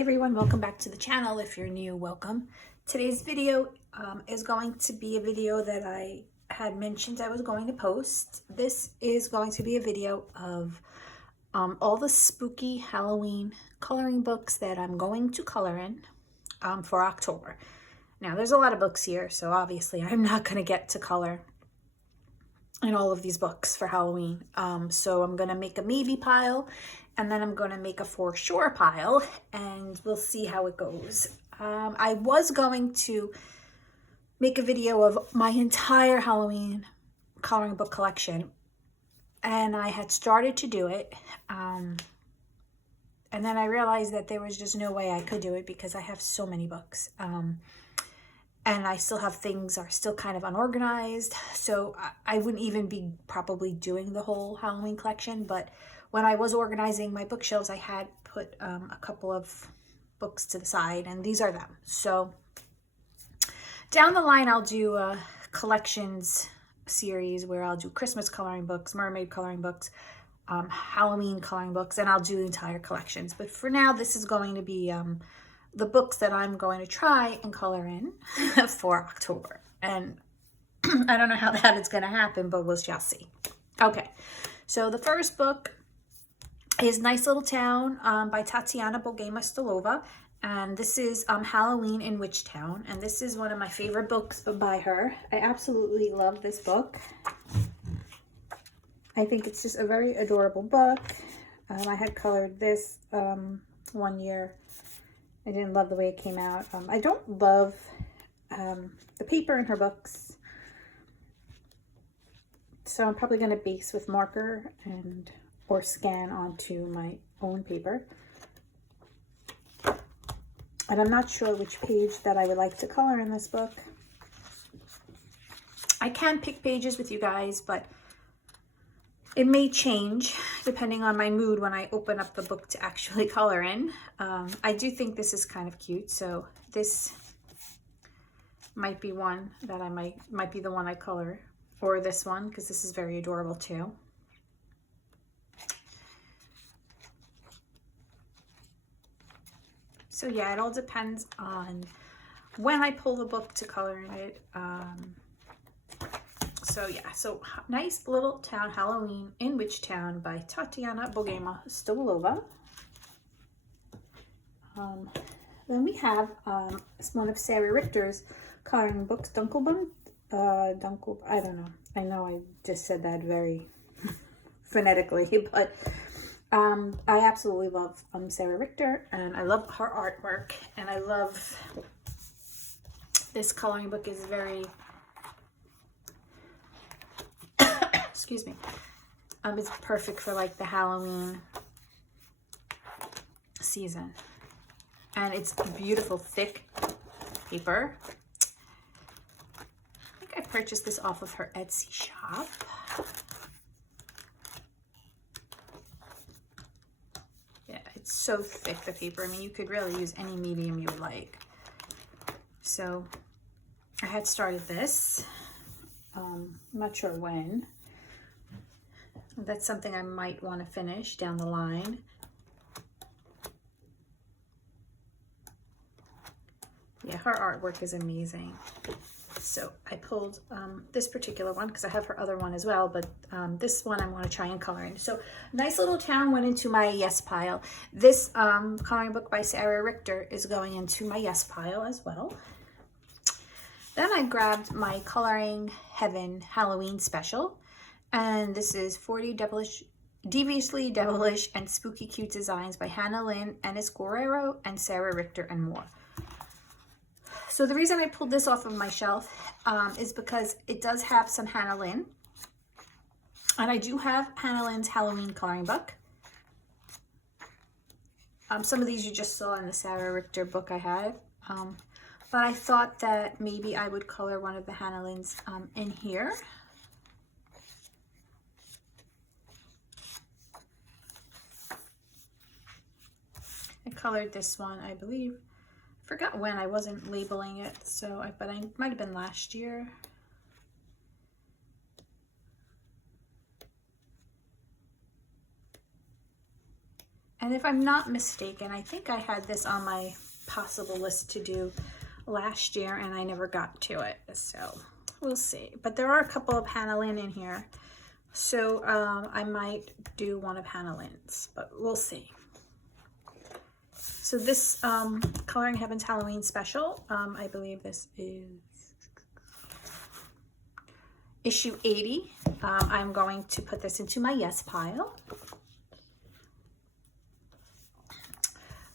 Hi everyone, welcome back to the channel. If you're new, welcome. Today's video is going to be a video that I had mentioned I was going to post. This is going to be a video of all the spooky Halloween coloring books that I'm going to color in for October. Now there's a lot of books here, so obviously I'm not going to get to color in all of these books for Halloween. So I'm going to make a maybe pile, and then I'm going to make a for sure pile, and we'll see how it goes. I was going to make a video of my entire Halloween coloring book collection, and I had started to do it. And then I realized that there was just no way I could do it because I have so many books. And I still have things are still kind of unorganized. So I wouldn't even be probably doing the whole Halloween collection. But when I was organizing my bookshelves, I had put a couple of books to the side, and these are them. So down the line, I'll do a collections series where I'll do Christmas coloring books, mermaid coloring books, Halloween coloring books, and I'll do the entire collections. But for now, this is going to be the books that I'm going to try and color in for October. And I don't know how that is going to happen, but we'll just see. Okay, so the first book is Nice Little Town by Tatiana Bogema-Stolova. And this is Halloween in Witchtown. And this is one of my favorite books by her. I absolutely love this book. I think it's just a very adorable book. I had colored this one year. I didn't love the way it came out. I don't love the paper in her books. So I'm probably going to base with marker or scan onto my own paper. And I'm not sure which page that I would like to color in this book. I can pick pages with you guys, but it may change depending on my mood when I open up the book to actually color in. I do think this is kind of cute, so this might be one that I might be the one I color, or this one, because this is very adorable too. So yeah, it all depends on when I pull the book to color in it. So yeah, so Nice Little Town Halloween in Witchtown by Tatiana Bogema-Stolova. Then we have one of Sarah Richter's coloring books, Dunkelbund. I don't know. I know I just said that very phonetically, but I absolutely love Sarah Richter, and I love her artwork, and I love this coloring book is very excuse me, it's perfect for like the Halloween season, and it's beautiful thick paper. I think I purchased this off of her Etsy shop. Yeah, it's so thick, the paper. I mean, you could really use any medium you would like. So I had started this, I'm not sure when. That's something I might want to finish down the line. Yeah, her artwork is amazing. So I pulled this particular one because I have her other one as well, but this one I'm going to try and color in. So Nice Little Town went into my yes pile. This coloring book by Sarah Richter is going into my yes pile as well. Then I grabbed my Coloring Heaven Halloween Special. And this is 40 Deviously Devilish and Spooky Cute Designs by Hannah Lynn, Ennis Guerrero, and Sarah Richter, and more. So the reason I pulled this off of my shelf is because it does have some Hannah Lynn. And I do have Hannah Lynn's Halloween coloring book. Some of these you just saw in the Sarah Richter book I had. But I thought that maybe I would color one of the Hannah Lynn's in here. I colored this one, I believe. I forgot when, I wasn't labeling it, so but I might have been last year. And if I'm not mistaken, I think I had this on my possible list to do last year and I never got to it. So we'll see. But there are a couple of Hannah Lynn in here. So I might do one of Hannah Lynn's, but we'll see. So this Coloring Heaven's Halloween special, I believe this is issue 80. I'm going to put this into my yes pile.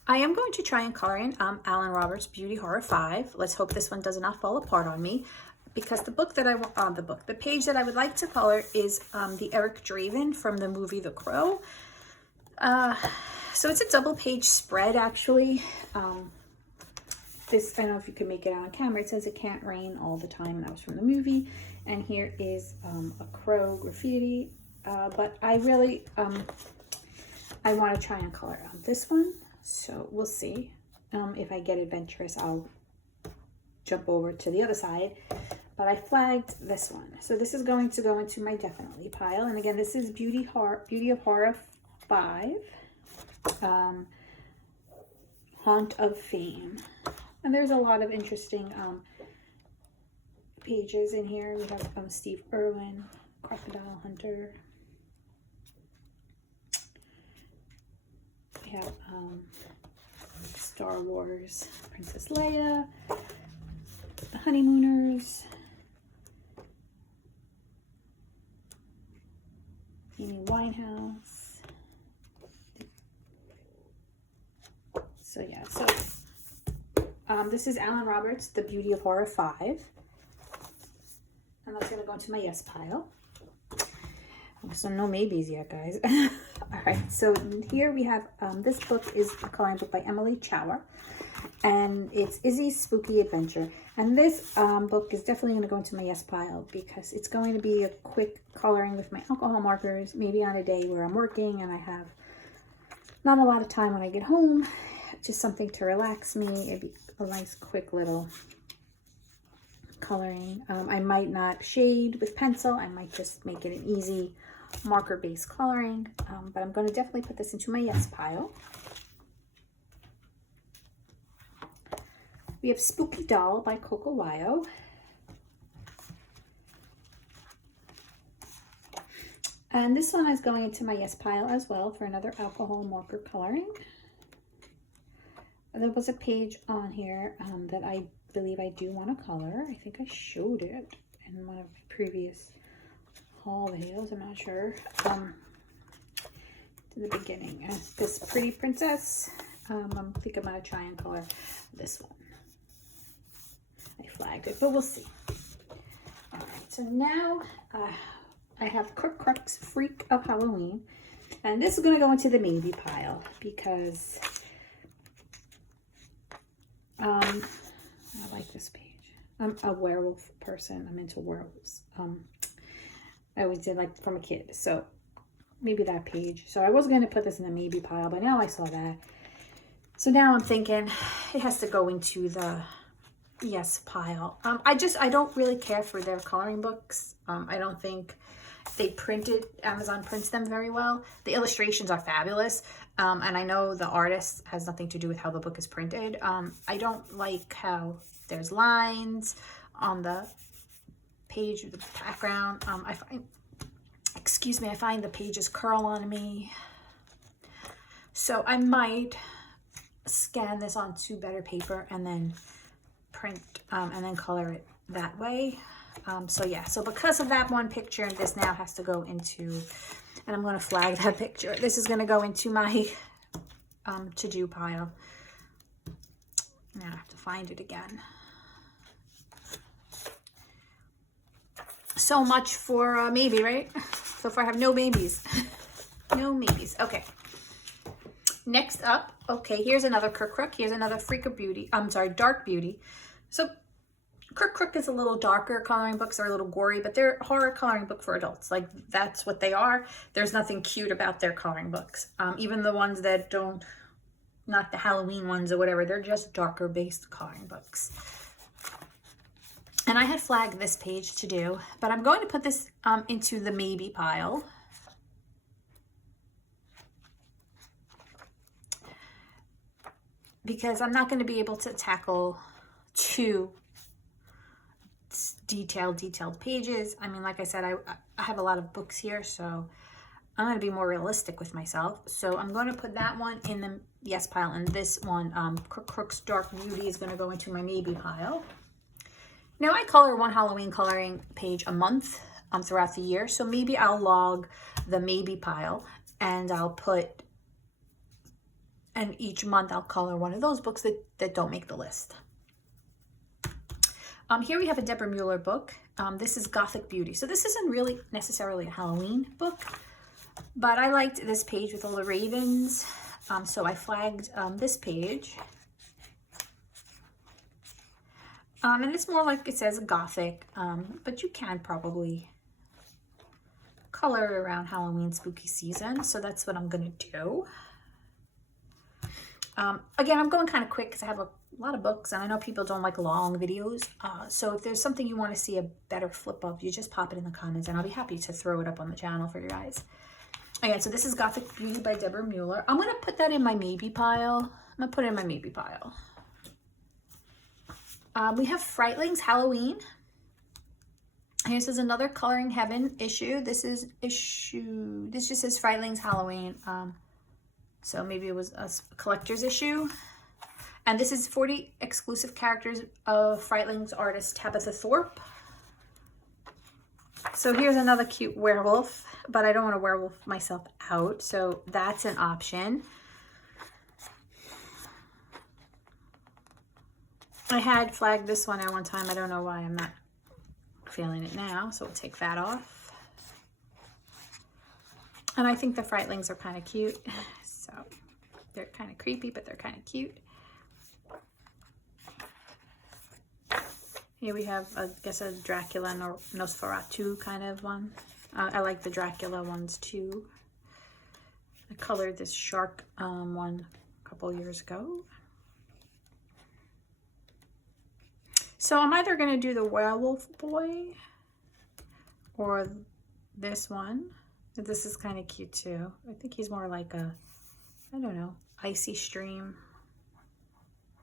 I am going to try and color in Alan Roberts' Beauty Horror 5. Let's hope this one does not fall apart on me, because the book that I want, the page that I would like to color is the Eric Draven from the movie The Crow. So it's a double page spread, actually. This, I don't know if you can make it out on camera. It says it can't rain all the time. That was from the movie. And here is a crow graffiti. But I really, I want to try and color on this one. So we'll see. If I get adventurous, I'll jump over to the other side. But I flagged this one. So this is going to go into my definitely pile. And again, this is Beauty of Horror 5. Haunt of Fame. And there's a lot of interesting pages in here. We have Steve Irwin, Crocodile Hunter. We have Star Wars, Princess Leia, The Honeymooners, Amy Winehouse. So yeah, so this is Alan Roberts, The Beauty of Horror 5. And that's going to go into my yes pile. So no maybes yet, guys. All right, so here we have, this book is a coloring book by Emily Chauer. And it's Izzy's Spooky Adventure. And this book is definitely going to go into my yes pile because it's going to be a quick coloring with my alcohol markers, maybe on a day where I'm working and I have not a lot of time when I get home. Just something to relax me. It'd be a nice quick little coloring. I might not shade with pencil. I might just make it an easy marker based coloring. But I'm going to definitely put this into my yes pile. We have Spooky Doll by Coco Wire. And this one is going into my yes pile as well for another alcohol marker coloring. There was a page on here that I believe I do want to color. I think I showed it in one of my previous haul videos. I'm not sure. To the beginning. This Pretty Princess. I think I'm going to try and color this one. I flagged it, but we'll see. All right, so now I have Crook Crook's Freak of Halloween. And this is going to go into the maybe pile because I like this page. I'm a werewolf person. I'm into werewolves. I always did, like, from a kid. So maybe that page. So I was going to put this in the maybe pile, but now I saw that. So now I'm thinking it has to go into the yes pile. I don't really care for their coloring books. I don't think Amazon prints them very well. The illustrations are fabulous. And I know the artist has nothing to do with how the book is printed. I don't like how there's lines on the page or the background. I find the pages curl on me. So I might scan this onto better paper and then print and then color it that way. So yeah, so because of that one picture, this now has to go into, and I'm going to flag that picture. This is going to go into my to-do pile. Now I have to find it again. So much for maybe, right? So far I have no maybes. No maybes. Okay. Next up, okay, here's another Crook. Here's another Freak of Beauty. I'm sorry, Dark Beauty. So Crook is a little darker coloring books. They're a little gory, but they're horror coloring book for adults. Like, that's what they are. There's nothing cute about their coloring books. Even the ones that don't, not the Halloween ones or whatever, they're just darker based coloring books. And I had flagged this page to do, but I'm going to put this into the maybe pile. because I'm not going to be able to tackle two detailed pages. I mean, like I said, I have a lot of books here, so I'm going to be more realistic with myself. So I'm going to put that one in the yes pile, and this one, Crook's Dark Beauty, is going to go into my maybe pile. Now, I color one Halloween coloring page a month throughout the year, so maybe I'll log the maybe pile, and I'll put, and each month I'll color one of those books that don't make the list. Here we have a Deborah Mueller book. This is Gothic Beauty. So this isn't really necessarily a Halloween book, but I liked this page with all the ravens. So I flagged this page. And it's more like it says Gothic, but you can probably color around Halloween spooky season. So that's what I'm going to do. Again, I'm going kind of quick because I have a lot of books, and I know people don't like long videos. So if there's something you want to see a better flip of, you just pop it in the comments, and I'll be happy to throw it up on the channel for you guys. Again, so this is Gothic Beauty by Deborah Mueller. I'm going to put that in my maybe pile. I'm going to put it in my maybe pile. We have Frightlings Halloween. This is another Coloring Heaven issue. This just says Frightlings Halloween. So maybe it was a collector's issue. And this is 40 exclusive characters of Frightlings artist Tabitha Thorpe. So here's another cute werewolf, but I don't want to werewolf myself out, so that's an option. I had flagged this one at one time. I don't know why I'm not feeling it now, so we'll take that off. And I think the Frightlings are kind of cute. So they're kind of creepy, but they're kind of cute. Here we have, I guess, a Dracula Nosferatu kind of one. I like the Dracula ones too. I colored this shark one a couple years ago. So I'm either going to do the Werewolf Boy or this one. This is kind of cute too. I think he's more like a, I don't know, icy stream.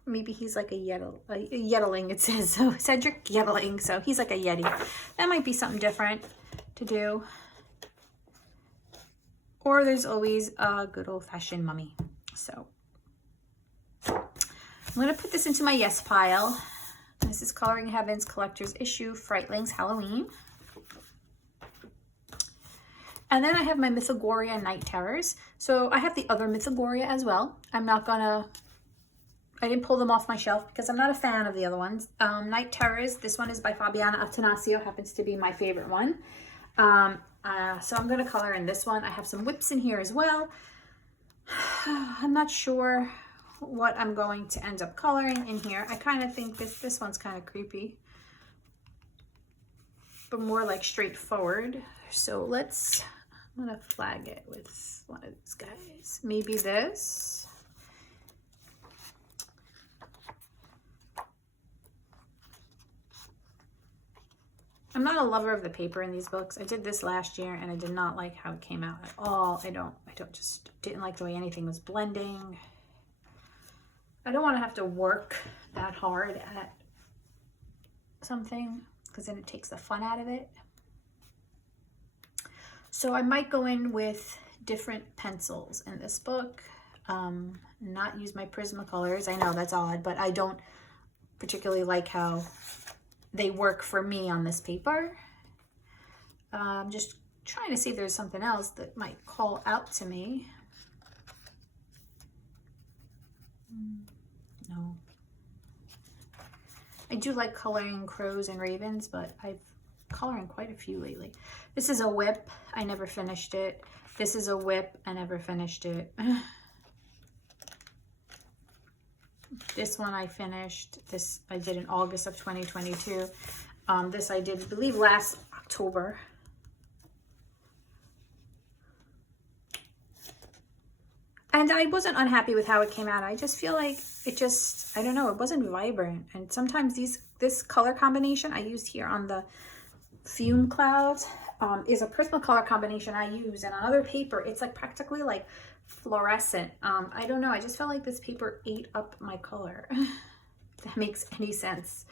Maybe he's like a Yetling, it says. So Cedric Yetling, so he's like a Yeti. That might be something different to do. Or there's always a good old-fashioned mummy. So I'm going to put this into my yes pile. This is Coloring Heaven's Collector's Issue, Frightlings Halloween. And then I have my Mythagoria Night Terrors. So I have the other Mythagoria as well. I didn't pull them off my shelf because I'm not a fan of the other ones. Night Terrors, this one is by Fabiana Attanasio, happens to be my favorite one. So I'm going to color in this one. I have some whips in here as well. I'm not sure what I'm going to end up coloring in here. I kind of think this one's kind of creepy, but more like straightforward. So I'm going to flag it with one of these guys. Maybe this. I'm not a lover of the paper in these books. I did this last year and I did not like how it came out at all. I just didn't like the way anything was blending. I don't want to have to work that hard at something because then it takes the fun out of it. So I might go in with different pencils in this book, not use my Prismacolors. I know that's odd, but I don't particularly like how they work for me on this paper. I'm just trying to see if there's something else that might call out to me. No. I do like coloring crows and ravens, but I've coloring quite a few lately. This is a whip. I never finished it. This is a whip. I never finished it. This one I finished. This I did in August of 2022. This I did, I believe, last October. And I wasn't unhappy with how it came out. I just feel like it just, I don't know, it wasn't vibrant. And sometimes this color combination I used here on the Fume Clouds is a Prismacolor combination I use. And on other paper, it's like practically like fluorescent. I don't know, I just felt like this paper ate up my color. If that makes any sense.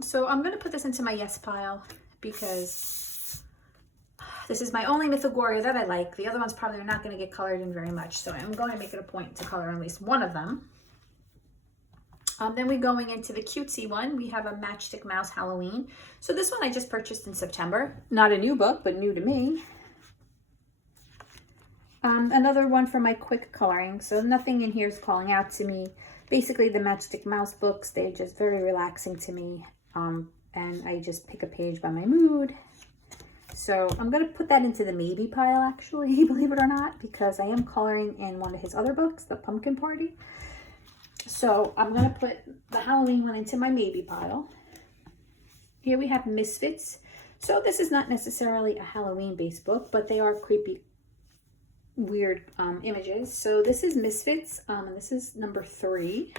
So I'm going to put this into my yes pile because this is my only Mythogoria that I like. The other ones probably are not going to get colored in very much, so I'm going to make it a point to color at least one of them. Then we're going into the cutesy one. We have a Matchstick Mouse Halloween. So this one I just purchased in September. Not a new book, but new to me. Another one for my quick coloring. So nothing in here is calling out to me. Basically the Matchstick Mouse books, they're just very relaxing to me. And I just pick a page by my mood. So I'm going to put that into the maybe pile actually, believe it or not, because I am coloring in one of his other books, The Pumpkin Party. So I'm going to put the Halloween one into my maybe pile. Here we have Misfits. So this is not necessarily a Halloween based book, but they are creepy, weird images. So this is Misfits, and this is number 3.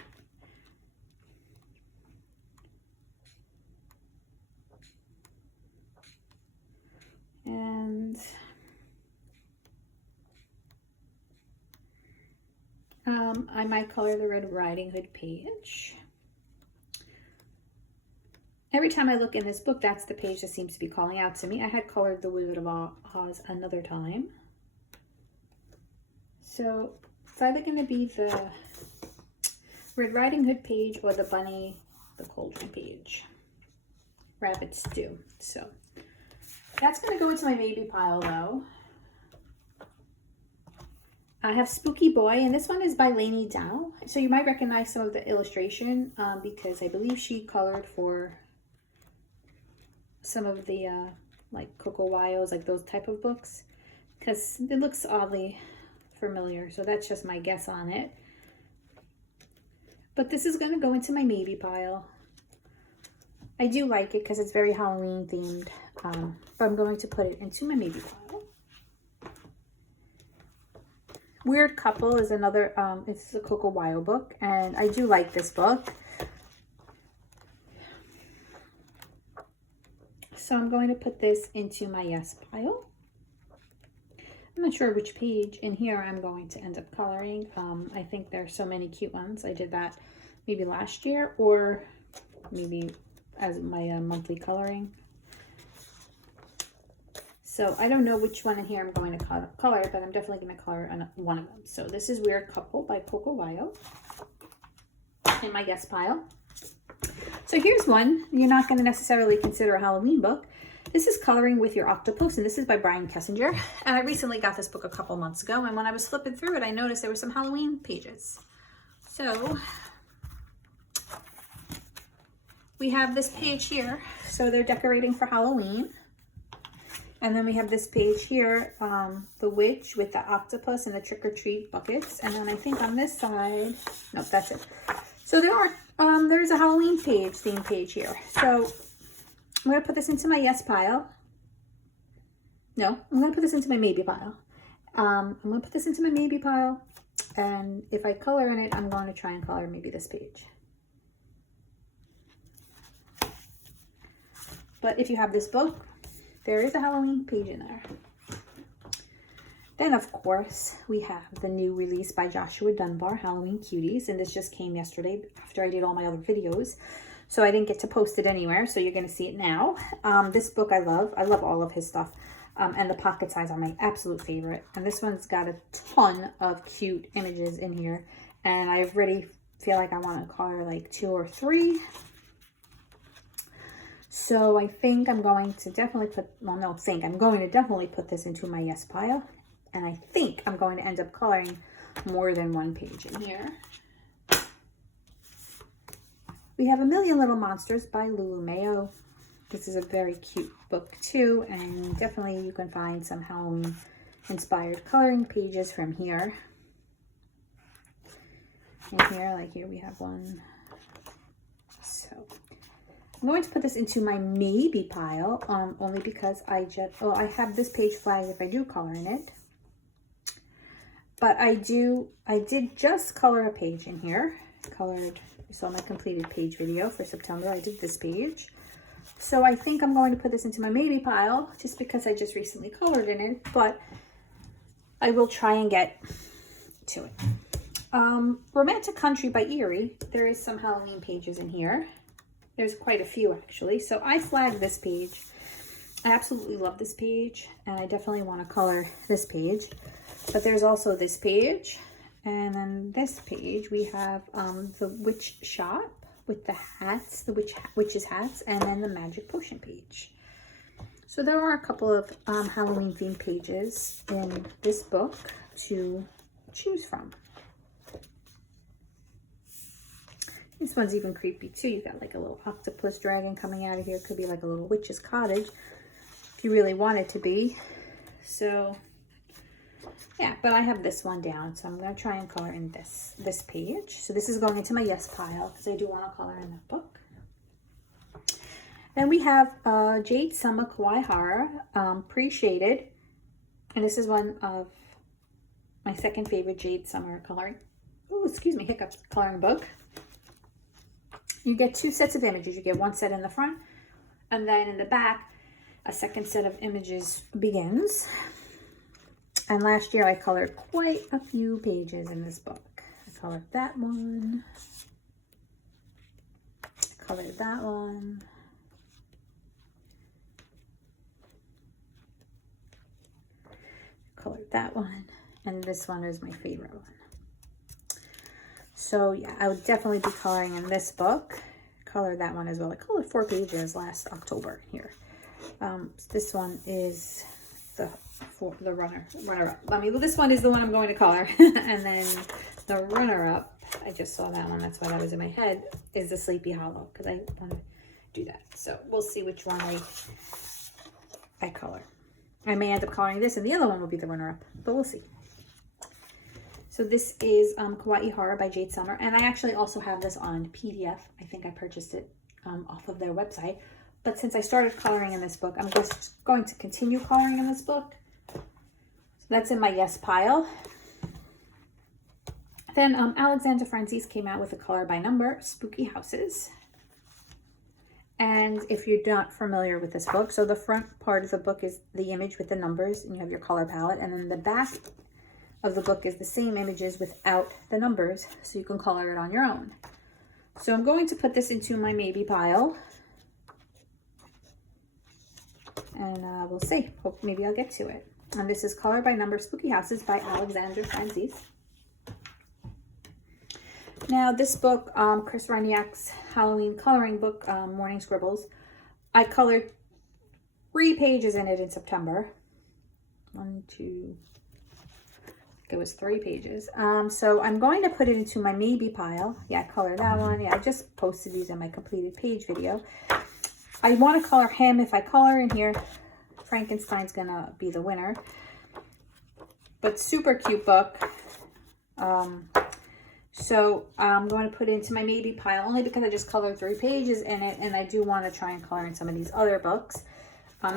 And I might color the Red Riding Hood page. Every time I look in this book, that's the page that seems to be calling out to me. I had colored the Wizard of Oz another time. So it's either going to be the Red Riding Hood page or the Bunny, the Cauldron page. Rabbit Stew. So that's going to go into my maybe pile though. I have Spooky Boy, and this one is by Lainey Dow. So you might recognize some of the illustration because I believe she colored for some of the like Coco Wire, like those type of books, because it looks oddly familiar. So that's just my guess on it. But this is going to go into my maybe pile. I do like it because it's very Halloween themed, but I'm going to put it into my maybe pile. Weird Couple is another, it's a Coco Wire book, and I do like this book. So I'm going to put this into my yes pile. I'm not sure which page in here I'm going to end up coloring. I think there's so many cute ones. I did that maybe last year or maybe as my monthly coloring. So I don't know which one in here I'm going to color, but I'm definitely going to color one of them. So this is Weird Couple by Coco Wire in my yes pile. So here's one you're not going to necessarily consider a Halloween book. This is Coloring with Your Octopus, and this is by Brian Kessinger. And I recently got this book a couple months ago, and when I was flipping through it, I noticed there were some Halloween pages. So we have this page here. So they're decorating for Halloween. And then we have this page here, the witch with the octopus and the trick-or-treat buckets. And then I think on this side, nope, that's it. So there's a Halloween theme page here. So I'm going to put this into my yes pile. No, I'm going to put this into my maybe pile. I'm going to put this into my maybe pile. And if I color in it, I'm going to try and color maybe this page. But if you have this book, there is a Halloween page in there. Then, of course, we have the new release by Joshua Dunbar, Halloween Cuties. And this just came yesterday after I did all my other videos. So I didn't get to post it anywhere. So you're going to see it now. This book I love. I love all of his stuff. And the pocket size are my absolute favorite. And this one's got a ton of cute images in here. And I already feel like I want to color like 2 or 3. So I think I'm going to definitely I'm going to definitely put this into my yes pile. And I think I'm going to end up coloring more than one page in here. We have A Million Little Monsters by Lulu Mayo. This is a very cute book too. And definitely you can find some Halloween inspired coloring pages from here. And here, like here we have one. So I'm going to put this into my maybe pile, only because I have this page flagged if I do color in it. But I did just color a page in here. You saw my completed page video for September. I did this page. So I think I'm going to put this into my maybe pile just because I just recently colored in it. But I will try and get to it. Romantic Country by Erie. There is some Halloween pages in here. There's quite a few actually. So I flagged this page. I absolutely love this page, and I definitely want to color this page. But there's also this page, and then this page we have the witch shop with the hats, the witches hats, and then the magic potion page. So there are a couple of Halloween themed pages in this book to choose from. This one's even creepy too. You've got like a little octopus dragon coming out of here. Could be like a little witch's cottage if you really want it to be. So yeah, but I have this one down, so I'm going to try and color in this page. So this is going into my yes pile because I do want to color in that book. Then we have Jade Summer Kawaiihara, pre-shaded, and this is one of my second favorite Jade Summer coloring. Oh, excuse me, hiccups. Coloring book. You get two sets of images. You get one set in the front, and then in the back, a second set of images begins. And last year I colored quite a few pages in this book. I colored that one. I colored that one. Colored that one. And this one is my favorite one. So yeah, I would definitely be coloring in this book. Colored that one as well. I colored 4 pages last October here. This one is the runner-up. I mean, this one is the one I'm going to color. And then the runner-up, I just saw that one. That's why that was in my head, is the Sleepy Hollow, because I want to do that. So we'll see which one I color. I may end up coloring this, and the other one will be the runner-up, but we'll see. So this is Kawaiihara by Jade Summer, and I actually also have this on PDF. I think I purchased it off of their website. But since I started coloring in this book, I'm just going to continue coloring in this book. So that's in my yes pile. Then Alexander Franzese came out with a color by number, Spooky Houses. And if you're not familiar with this book, so the front part of the book is the image with the numbers, and you have your color palette. And then the back of the book is the same images without the numbers, so you can color it on your own. So I'm going to put this into my maybe pile. And we'll see. Hope maybe I'll get to it. And this is Color by Number Spooky Houses by Alexander Franzese. Now this book, Chris Raniak's Halloween coloring book, Morning Scribbles, I colored 3 pages in it in September. 1, 2, I think it was 3 pages. So I'm going to put it into my maybe pile. Yeah, I colored that one. Yeah, I just posted these in my completed page video. I want to color him. If I color in here, Frankenstein's gonna be the winner. But super cute book. So I'm going to put it into my maybe pile only because I just colored 3 pages in it, and I do want to try and color in some of these other books.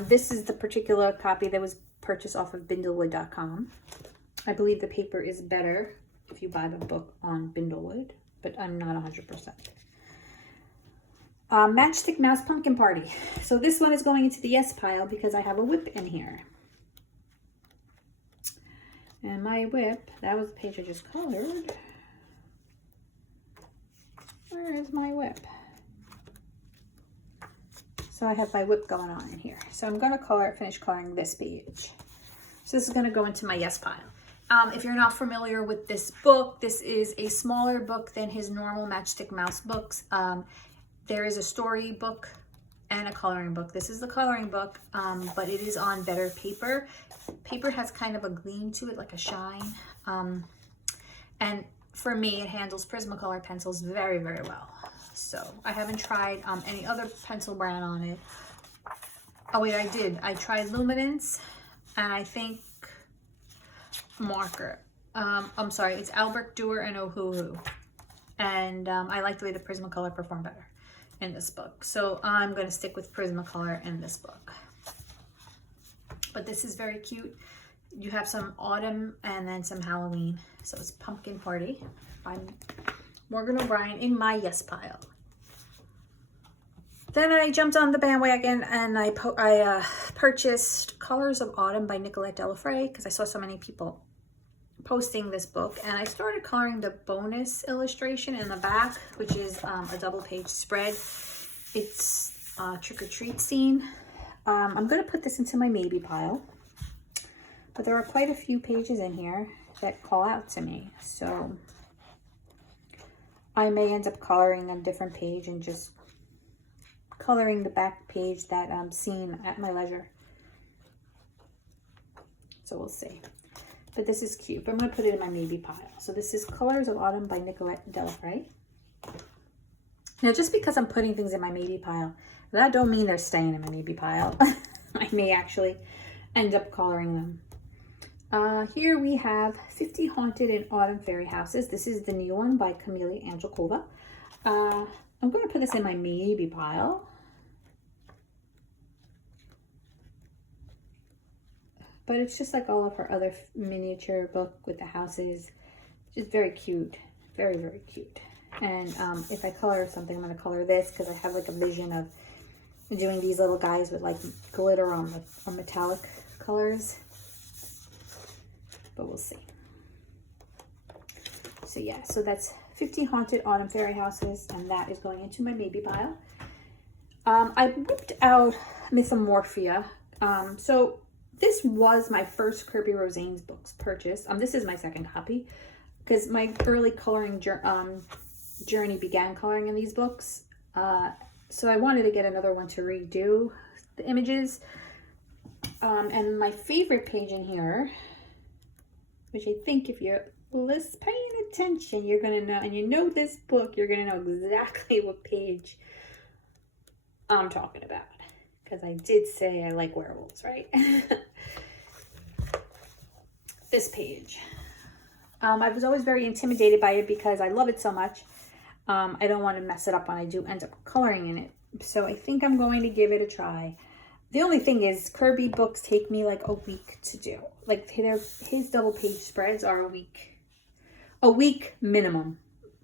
This is the particular copy that was purchased off of Bindlewood.com. I believe the paper is better if you buy the book on Bindlewood, but I'm not 100%. Matchstick Mouse Pumpkin Party. So this one is going into the yes pile because I have a whip in here. And my whip, that was the page I just colored. Where is my whip? So I have my whip going on in here. So I'm going to finish coloring this page. So this is going to go into my yes pile. If you're not familiar with this book, this is a smaller book than his normal Matchstick Mouse books. There is a story book and a coloring book. This is the coloring book, but it is on better paper. Paper has kind of a gleam to it, like a shine. And for me, it handles Prismacolor pencils very, very well. So I haven't tried any other pencil brand on it. Oh wait, I did. I tried Luminance, and I think Marker. I'm sorry, it's Albrecht Dürer and Ohuhu. And I like the way the Prismacolor performed better in this book. So I'm going to stick with Prismacolor in this book. But this is very cute. You have some autumn and then some Halloween. So it's Pumpkin Party by Morgan O'Brien in my yes pile. Then I jumped on the bandwagon and I purchased Colors of Autumn by Nicolette Delafray because I saw so many people posting this book, and I started coloring the bonus illustration in the back, which is a double page spread. It's a trick or treat scene. I'm going to put this into my maybe pile, but there are quite a few pages in here that call out to me, so I may end up coloring a different page and just coloring the back page that I'm seeing at my leisure. So we'll see. But this is cute. But I'm going to put it in my maybe pile. So this is Colors of Autumn by Nicolette Delafray. Now, just because I'm putting things in my maybe pile, that don't mean they're staying in my maybe pile. I may actually end up coloring them. Here we have 50 Haunted and Autumn Fairy Houses. This is the new one by Camila Angelkova. I'm going to put this in my maybe pile. But it's just like all of her other miniature book with the houses. Just very cute. Very, very cute. And if I color something, I'm going to color this because I have like a vision of doing these little guys with like glitter on metallic colors. But we'll see. So yeah, so that's 50 Haunted Autumn Fairy Houses, and that is going into my maybe pile. I whipped out Miss Amorphia. So this was my first Kirby Rosane's books purchase. This is my second copy because my early coloring journey began coloring in these books. So I wanted to get another one to redo the images. And my favorite page in here, which I think if you're paying attention, you're going to know, and you know this book, you're going to know exactly what page I'm talking about. Because I did say I like werewolves, right? This page. I was always very intimidated by it because I love it so much. I don't want to mess it up when I do end up coloring in it. So I think I'm going to give it a try. The only thing is Kirby books take me like a week to do. Like his double page spreads are a week minimum.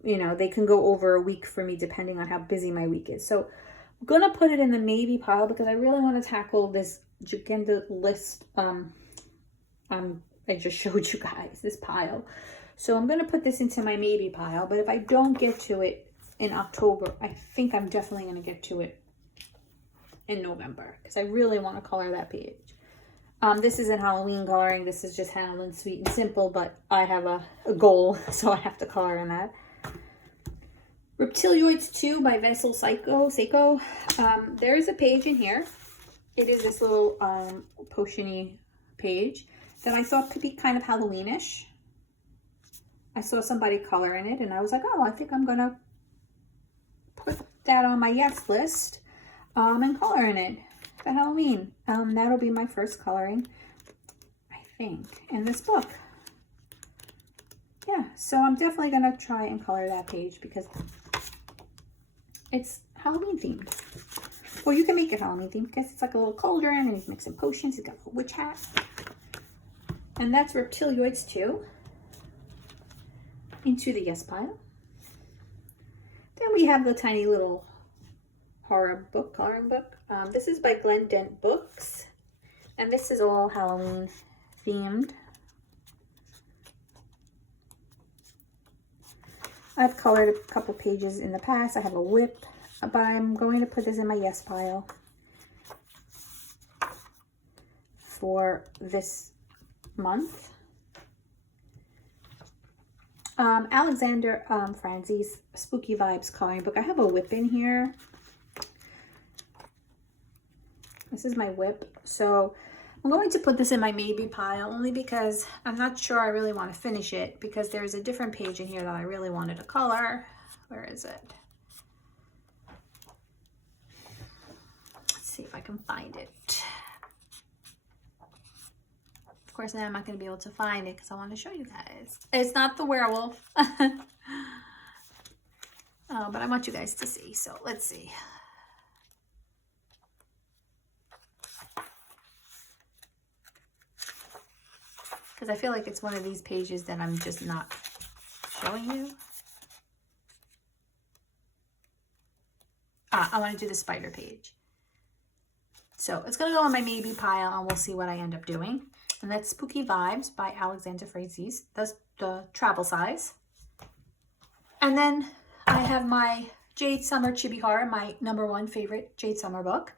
You know, they can go over a week for me depending on how busy my week is. So I'm going to put it in the maybe pile because I really want to tackle this gigantic list. I just showed you guys this pile. So I'm going to put this into my maybe pile. But if I don't get to it in October, I think I'm definitely going to get to it in November because I really want to color that page. This isn't Halloween coloring. This is just Halloween sweet and simple, but I have a goal, so I have to color in that. Reptilioids 2 by Vessel Seiko. There is a page in here. It is this little potion-y page that I thought could be kind of Halloweenish. I saw somebody color in it, and I was like, oh, I think I'm going to put that on my yes list and color in it for Halloween. That'll be my first coloring, I think, in this book. Yeah, so I'm definitely going to try and color that page because it's Halloween themed. Or you can make it Halloween themed because it's like a little cauldron and he's mixing potions. He's got a witch hat. And that's Reptilioids 2. Into the yes pile. Then we have the tiny little horror book, coloring book. This is by Glen Dent Books. And this is all Halloween themed. I've colored a couple pages in the past. I have a whip, but I'm going to put this in my yes pile for this month. Alexander Franzi's Spooky Vibes coloring book. I have a whip in here. This is my whip. So I'm going to put this in my maybe pile only because I'm not sure I really want to finish it because there's a different page in here that I really wanted to color. Where is it? Let's see if I can find it. Of course, now I'm not going to be able to find it because I want to show you guys. It's not the werewolf. But I want you guys to see. So let's see. Because I feel like it's one of these pages that I'm just not showing you. I want to do the spider page. So it's going to go on my maybe pile and we'll see what I end up doing. And that's Spooky Vibes by Alexander Frazie's. That's the travel size. And then I have my Jade Summer Chibihara, my #1 favorite Jade Summer book.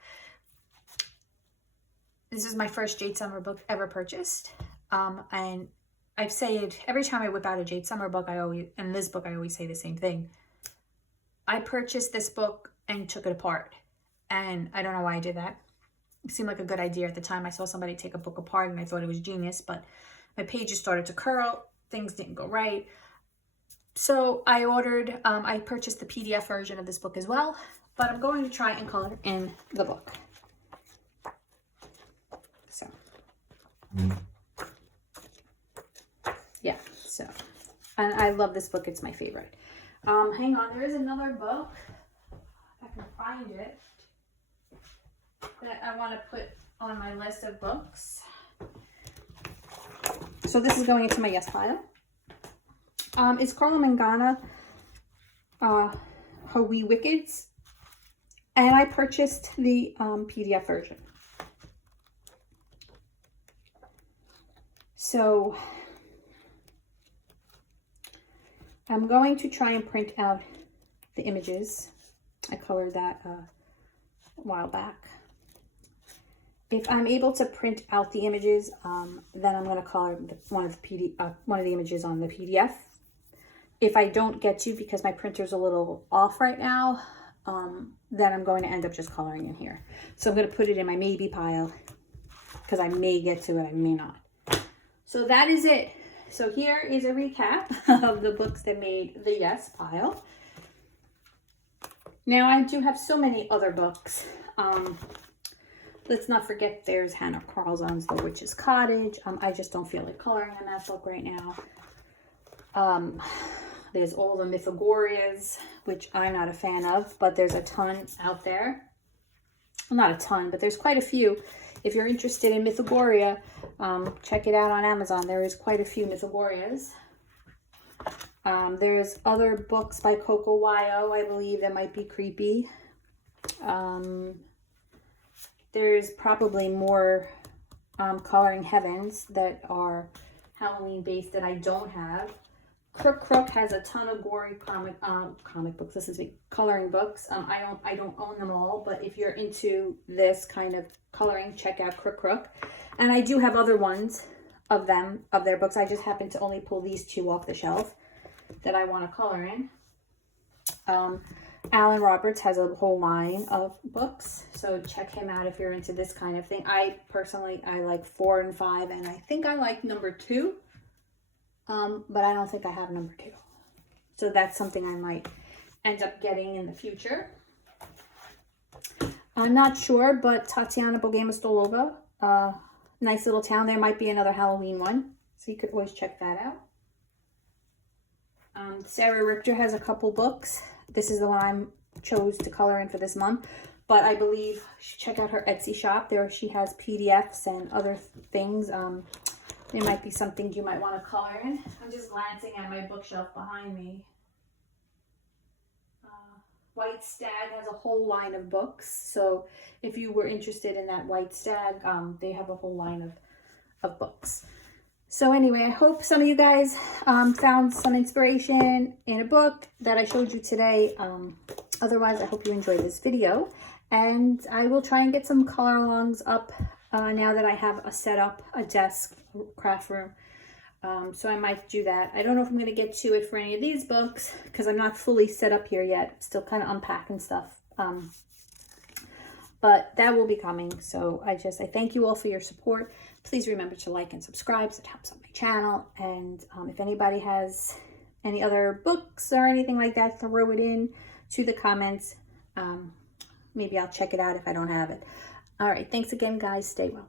This is my first Jade Summer book ever purchased. And I say it every time I whip out a Jade Summer book, I always say the same thing. I purchased this book and took it apart. And I don't know why I did that. It seemed like a good idea at the time. I saw somebody take a book apart and I thought it was genius, but my pages started to curl. Things didn't go right. So I purchased the PDF version of this book as well, but I'm going to try and color in the book. So, yeah, so, and I love this book. It's my favorite. Hang on, there is another book, if I can find it, that I want to put on my list of books. So this is going into my yes pile. It's Carla Mangana, Hawaii Wickeds, and I purchased the PDF version. So I'm going to try and print out the images. I colored that a while back. If I'm able to print out the images, then I'm going to color one of the images on the PDF. If I don't get to, because my printer's a little off right now, then I'm going to end up just coloring in here. So I'm going to put it in my maybe pile, because I may get to it, I may not. So that is it. So here is a recap of the books that made the yes pile. Now I do have so many other books. Let's not forget there's Hannah Carlson's The Witch's Cottage. I just don't feel like coloring on that book right now. There's all the Mythagorias, which I'm not a fan of, but there's a ton out there. Well, not a ton, but there's quite a few. If you're interested in Mythagoria, check it out on Amazon. There is quite a few Mythagorias. There's other books by Coco Wire, I believe, that might be creepy. There's probably more Coloring Heavens that are Halloween based that I don't have. Crook has a ton of gory comic books. This is coloring books. I don't own them all, but if you're into this kind of coloring, check out Crook. And I do have other ones of their books. I just happen to only pull these two off the shelf that I want to color in. Alan Roberts has a whole line of books, so check him out if you're into this kind of thing. I like 4 and 5, and I think I like number 2. But I don't think I have number 2. So that's something I might end up getting in the future. I'm not sure, but Tatiana Bogema-Stolova, nice little town. There might be another Halloween one, so you could always check that out. Sarah Richter has a couple books. This is the one I chose to color in for this month, but I believe you should check out her Etsy shop. There she has PDFs and other things. There might be something you might want to color in. I'm just glancing at my bookshelf behind me. White Stag has a whole line of books. So if you were interested in that White Stag, they have a whole line of books. So anyway, I hope some of you guys found some inspiration in a book that I showed you today. Otherwise, I hope you enjoyed this video. And I will try and get some color alongs up now that I have a desk, craft room. So I might do that. I don't know if I'm going to get to it for any of these books because I'm not fully set up here yet. I'm still kind of unpacking stuff. But that will be coming. So I thank you all for your support. Please remember to like and subscribe. So it helps out my channel. And if anybody has any other books or anything like that, throw it in to the comments. Maybe I'll check it out if I don't have it. All right. Thanks again, guys. Stay well.